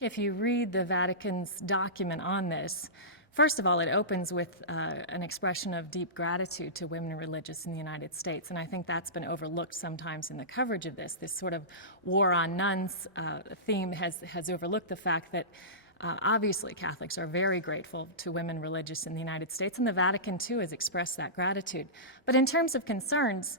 If you read the Vatican's document on this, first of all, it opens with an expression of deep gratitude to women religious in the United States, and I think that's been overlooked sometimes in the coverage of this. This sort of war on nuns theme has overlooked the fact that obviously Catholics are very grateful to women religious in the United States, and the Vatican too has expressed that gratitude. But in terms of concerns,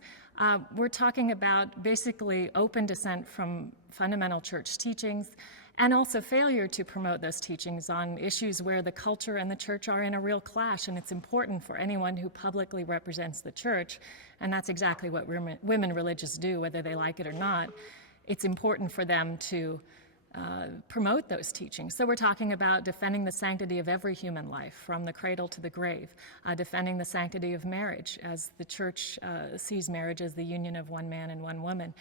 we're talking about basically open dissent from fundamental church teachings, and also failure to promote those teachings on issues where the culture and the church are in a real clash, and it's important for anyone who publicly represents the church, and that's exactly what women religious do, whether they like it or not. It's important for them to promote those teachings. So we're talking about defending the sanctity of every human life, from the cradle to the grave, defending the sanctity of marriage, as the church sees marriage as the union of one man and one woman,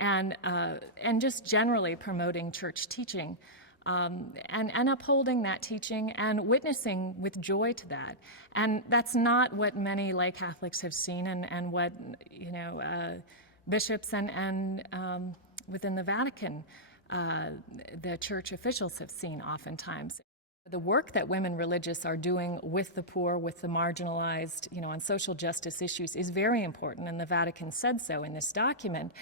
and just generally promoting church teaching, and upholding that teaching and witnessing with joy to that. And that's not what many lay Catholics have seen, and what bishops and within the Vatican the church officials have seen oftentimes. The work that women religious are doing with the poor, with the marginalized, on social justice issues is very important, and the Vatican said so in this document.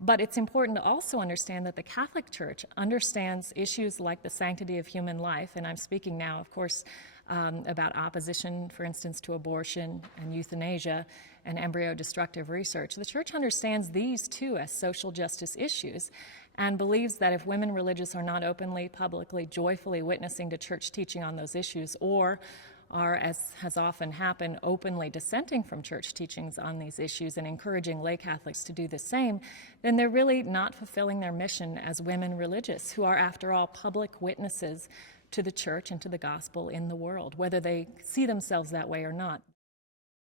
But it's important to also understand that the Catholic Church understands issues like the sanctity of human life, and I'm speaking now, of course, about opposition, for instance, to abortion and euthanasia and embryo-destructive research. The Church understands these too as social justice issues, and believes that if women religious are not openly, publicly, joyfully witnessing to church teaching on those issues, or are, as has often happened, openly dissenting from church teachings on these issues and encouraging lay Catholics to do the same, then they're really not fulfilling their mission as women religious, who are, after all, public witnesses to the church and to the gospel in the world, whether they see themselves that way or not.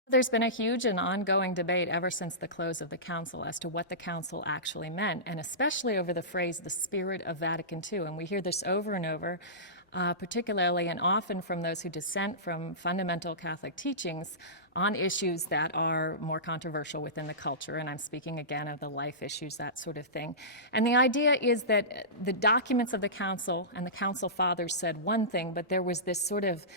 There's been a huge and ongoing debate ever since the close of the Council as to what the Council actually meant, and especially over the phrase, the spirit of Vatican II. And we hear this over and over, particularly and often from those who dissent from fundamental Catholic teachings on issues that are more controversial within the culture. And I'm speaking again of the life issues, that sort of thing. And the idea is that the documents of the Council and the Council Fathers said one thing, but there was this sort of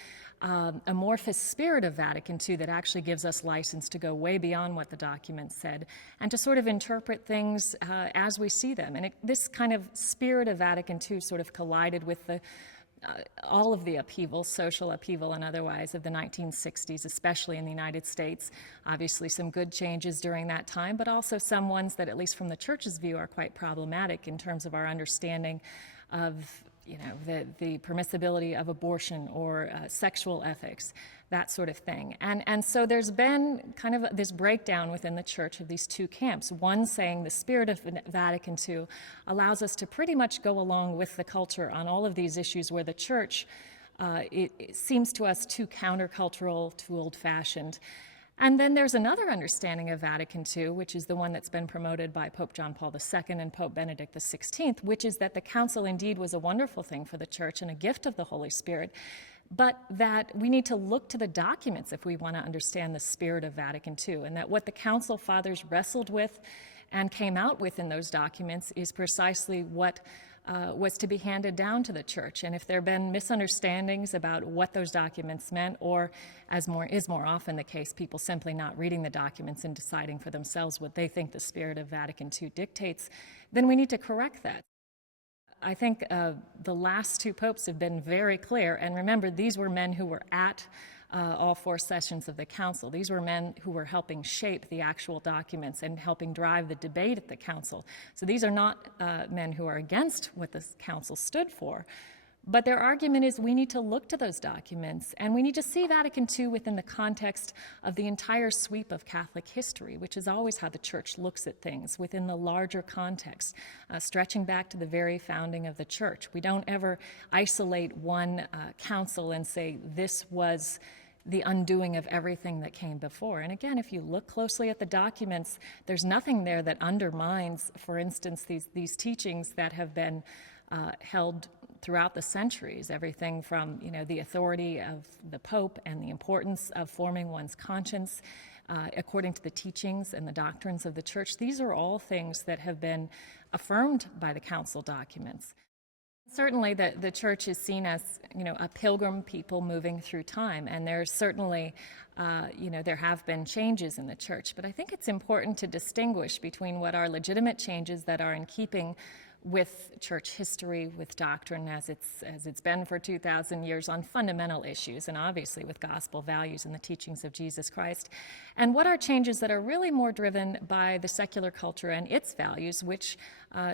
amorphous spirit of Vatican II that actually gives us license to go way beyond what the documents said and to sort of interpret things as we see them. And this kind of spirit of Vatican II sort of collided with all of the upheaval, social upheaval and otherwise, of the 1960s, especially in the United States. Obviously some good changes during that time, but also some ones that, at least from the Church's view, are quite problematic in terms of our understanding of the permissibility of abortion or sexual ethics, that sort of thing. And so there's been kind of this breakdown within the Church of these two camps, one saying the spirit of Vatican II allows us to pretty much go along with the culture on all of these issues where the Church, it seems to us too countercultural, too old-fashioned. And then there's another understanding of Vatican II, which is the one that's been promoted by Pope John Paul II and Pope Benedict XVI, which is that the Council indeed was a wonderful thing for the Church and a gift of the Holy Spirit, but that we need to look to the documents if we want to understand the spirit of Vatican II, and that what the Council Fathers wrestled with and came out with in those documents is precisely what was to be handed down to the Church. And if there have been misunderstandings about what those documents meant, or, as is more often the case, people simply not reading the documents and deciding for themselves what they think the spirit of Vatican II dictates, then we need to correct that. I think the last two popes have been very clear, and remember, these were men who were at all four sessions of the Council. These were men who were helping shape the actual documents and helping drive the debate at the Council. So these are not men who are against what the Council stood for, but their argument is we need to look to those documents, and we need to see Vatican II within the context of the entire sweep of Catholic history, which is always how the Church looks at things, within the larger context, stretching back to the very founding of the Church. We don't ever isolate one council and say this was the undoing of everything that came before. And again, if you look closely at the documents, there's nothing there that undermines, for instance, these teachings that have been held throughout the centuries, everything from the authority of the Pope and the importance of forming one's conscience according to the teachings and the doctrines of the Church. These are all things that have been affirmed by the Council documents. Certainly the church is seen as, a pilgrim people moving through time, and there's certainly, there have been changes in the church, but I think it's important to distinguish between what are legitimate changes that are in keeping with church history, with doctrine as it's been for 2,000 years on fundamental issues, and obviously with gospel values and the teachings of Jesus Christ, and what are changes that are really more driven by the secular culture and its values, which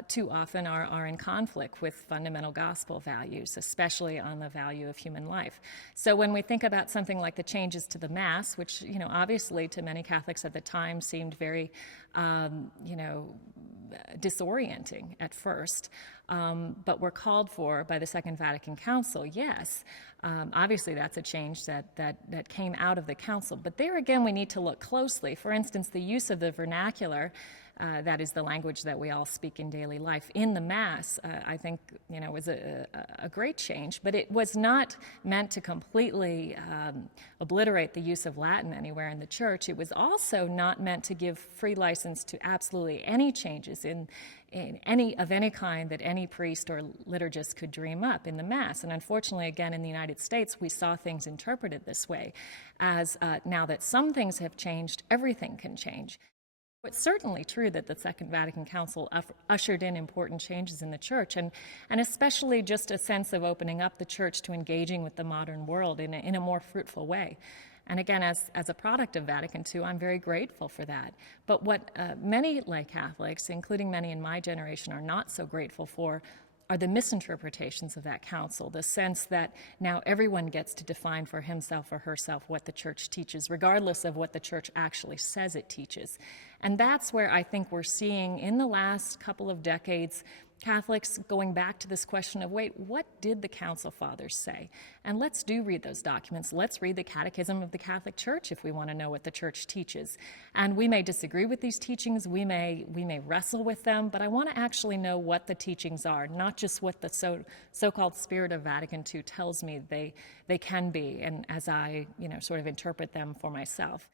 too often are in conflict with fundamental gospel values, especially on the value of human life. So when we think about something like the changes to the Mass, which, obviously to many Catholics at the time seemed very, disorienting at first, but were called for by the Second Vatican Council, yes. Obviously that's a change that came out of the Council, but there again we need to look closely. For instance, the use of the vernacular, that is the language that we all speak in daily life, in the Mass, I think, was a great change, but it was not meant to completely obliterate the use of Latin anywhere in the Church. It was also not meant to give free license to absolutely any changes in any kind that any priest or liturgist could dream up in the Mass. And unfortunately, again, in the United States, we saw things interpreted this way, as now that some things have changed, everything can change. It's certainly true that the Second Vatican Council ushered in important changes in the Church, and especially just a sense of opening up the Church to engaging with the modern world in a more fruitful way. And again, as a product of Vatican II, I'm very grateful for that. But what many lay Catholics, including many in my generation, are not so grateful for are the misinterpretations of that council, the sense that now everyone gets to define for himself or herself what the Church teaches, regardless of what the Church actually says it teaches. And that's where I think we're seeing in the last couple of decades Catholics going back to this question of, wait, what did the Council Fathers say? And let's read those documents. Let's read the Catechism of the Catholic Church if we want to know what the Church teaches. And we may disagree with these teachings, we may wrestle with them, but I want to actually know what the teachings are, not just what the so-called spirit of Vatican II tells me they can be, and as I, sort of interpret them for myself.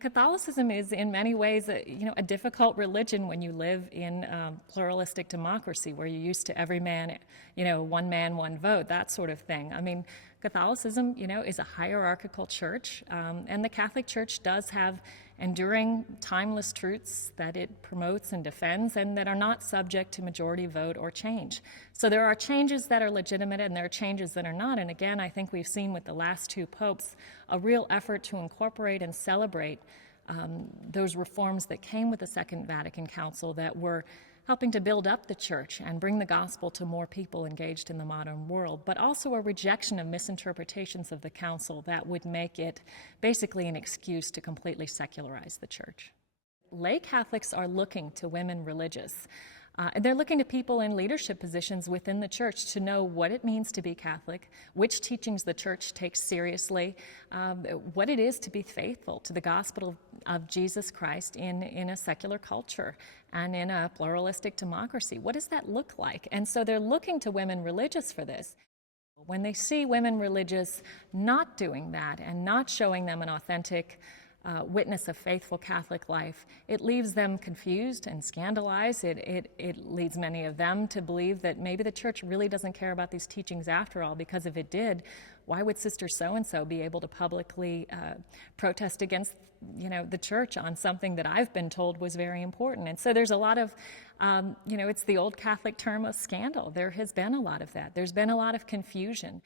Catholicism is in many ways a difficult religion when you live in pluralistic democracy, where you're used to every man, one man, one vote, that sort of thing. I mean, Catholicism, is a hierarchical church, and the Catholic Church does have enduring, timeless truths that it promotes and defends and that are not subject to majority vote or change. So there are changes that are legitimate and there are changes that are not. And again, I think we've seen with the last two popes a real effort to incorporate and celebrate those reforms that came with the Second Vatican Council that were helping to build up the Church and bring the gospel to more people engaged in the modern world, but also a rejection of misinterpretations of the Council that would make it basically an excuse to completely secularize the Church. Lay Catholics are looking to women religious. They're looking to people in leadership positions within the Church to know what it means to be Catholic, which teachings the Church takes seriously, what it is to be faithful to the gospel of Jesus Christ in a secular culture and in a pluralistic democracy. What does that look like? And so they're looking to women religious for this. When they see women religious not doing that and not showing them an authentic witness of faithful Catholic life, it leaves them confused and scandalized. It leads many of them to believe that maybe the Church really doesn't care about these teachings after all, because if it did, why would Sister so-and-so be able to publicly protest against the Church on something that I've been told was very important? And so there's a lot of, it's the old Catholic term of scandal. There has been a lot of that. There's been a lot of confusion.